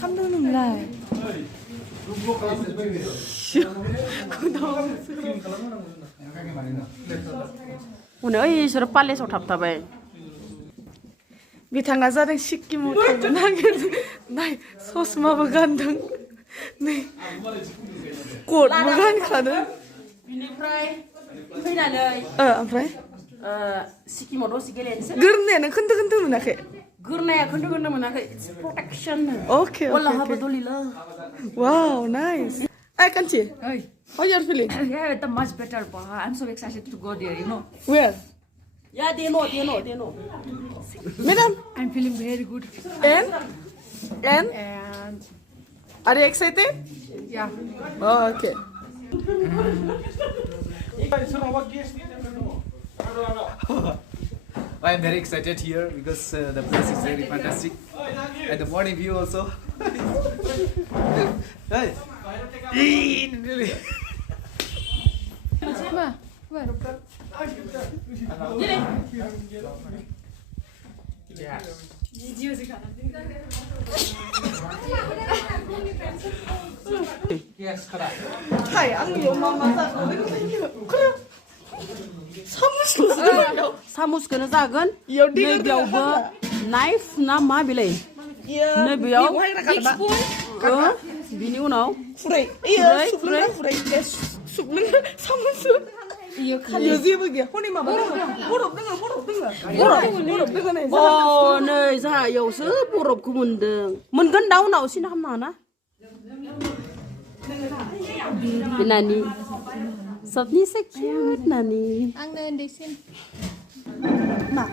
깜짝 놀라. 오늘 이스로 빨래서 답답해. 비탕아 자랑 시키면 당나게 나이 소스마버 간당. 네. 꽃 뭐간 가는? 비니프라이 페이나래. 오मफ्राय? 시키모도 시겔렌스. 그르네는 근데 뭐나게? 그르네 근데 뭐나게 프로텍션. 오케이. والله هبدوليلا. Wow, nice. I can see. Hey. How you are feeling? Yeah, it's much better. I'm so excited to go there, you know. Where? Yeah, they know. Madam, I'm feeling very good. and And are you excited? yeah. Oh, okay. I am very excited here because the place is very fantastic and the morning view also. Hey. Really. Yes, correct. Hi, ang iyong mama sa kaya 사무실로 사무스 그는 작은 여기 네비오버 나이프 나 마빌레 iya 네비오 big spoon 비니 우나우 프레이 iya 프레이 sup는 사무실 iya kan 여기 보기 혼이 막 보럽 dengan 어, 네, 자, 여기서 보럽 구문등 문근 나오나 오시나 한마나 비나니 섭니 색 cute nani ang nandisin nah